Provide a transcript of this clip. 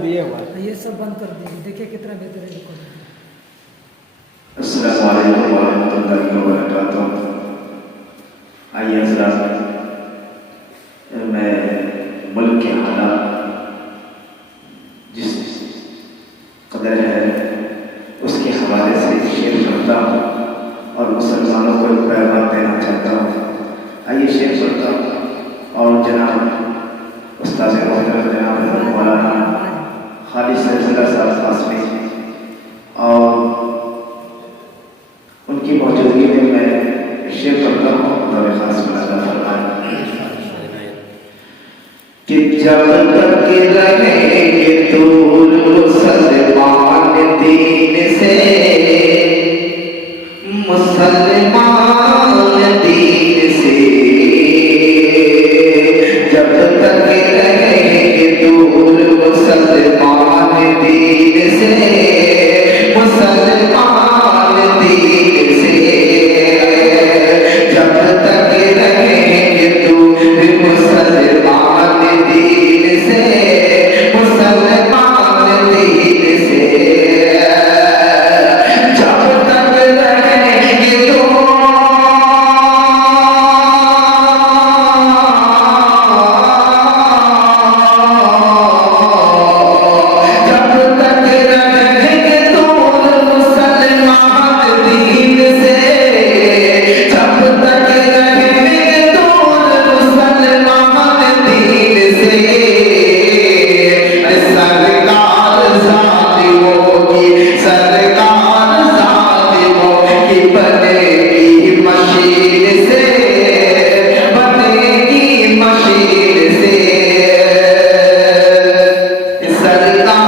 भी ये हुआ। ये सब बंद कर दीजिए, देखिए कितना बेहतरीन रिकॉर्ड है। अस्सलामु अलैकुम वरहमतुल्लाहि वबरकातुहू। आइए हज़रात, मैं मुल्क के हालात जिस कदर है उसके हवाले से शेर पढ़ता हूँ और मुसलमानों को एक पैगाम देना चाहता हूँ। आइए शेर पढ़ता हूँ और जनाब उस्ताद मोहतरम जनाब मौलाना खालिद सैफुल्लाह साहब पास में और उनकी मौजूदगी में मैं शेर पढ़ता हूँ और खास मुलाज़ा फरमाएं कि जब तक रहेंगे दूर मुसलमान दीन से, मुसलमान दीन से, जब तक रहेंगे दूर मुसलमान दीन से, मुसलमान दीन से, जब तक रहेंगे दूर मुसलमान दीन से, मुसलमान दीन से, जब तक रहेंगे दूर, जब तक रहेंगे दूर मुसलमान दीन से, जब तक रहेंगे दूर मुसलमान दीन से, सरकार ज़ालिमों की, सरकार ज़ालिमों की बनेगी मशीन से, बनेगी मशीन से, सरकार